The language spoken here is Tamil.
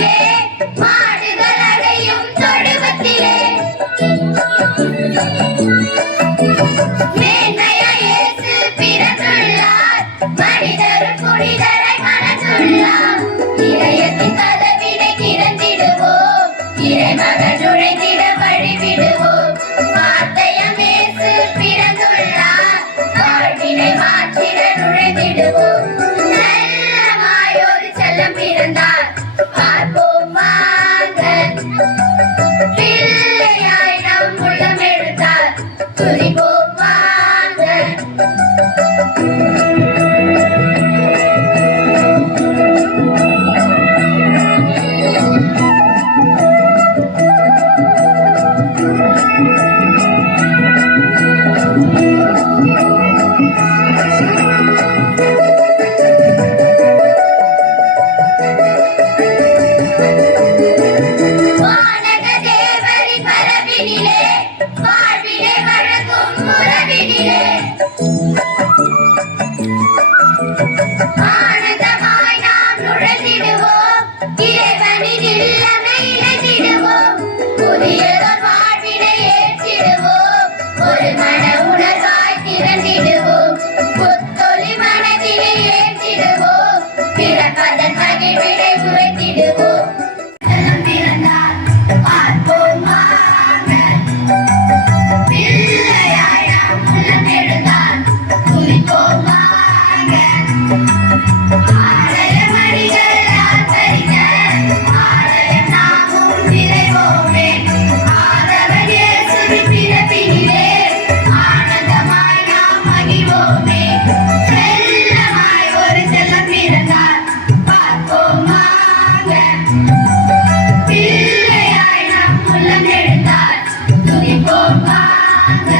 தொழுவத்திலே மாடுகள் அடையும் தொழுவத்திலே மேன்மையாய் இயேசு பிறந்துள்ளார் மனிதர் புனிதரை மணந்துள்ளார் இதயத்தின் கதவினை திறந்திடுவோம் இறைமகன் நுழைந்திட வழிவிடுவோம் வார்த்தையாம் இயேசு பிறந்துள்ளார் வாழ்வினை மாற்றிட நுழைந்திடுவோம் செல்லமாய் ஒரு செல்லம் பிறந்தார் பார்ப்போம் வாங்க பிள்ளையாய் நம் உள்ளம் எழுந்தார் துதிப்போம் வாங்க வானக தேவரின் மரபினிலே வாழ்வினை வழங்கும் உறவினிலே ஆனந்தமாய் நாம் நுழைந்திடுவோம் இறைவனின் இல்லமை இணைந்திடுவோம் புதியதோர் வாழ்வினை ஏற்றிடுவோம் ஒரு மன உணர்வாய் திரண்டிடுவோம் புத்தொளி மனதிலே ஏற்றிடுவோம் பிறப்பதன் மகிழ்வினை உரைத்திடுவோம் பிறந்தார் பார்ப்போம் வாங்க பிள்ளையாய் நாம் உள்ளம் எழுந்தார் துதிப்போம் வாங்க ஆலயம் அடிகள் ஆதரிக்க ஆலயம் நாமும் விரைவோமே ஆதவன் இயேசுவின் பிறப்பினிலே ஆனந்தமாய் நாம் மகிழ்வோமே செல்லமாய் ஒரு செல்லம் பிறந்தார் பார்ப்போம் வாங்க பிள்ளையாய் நாம் உள்ளம் எழுந்தார் துதிப்போம் வாங்க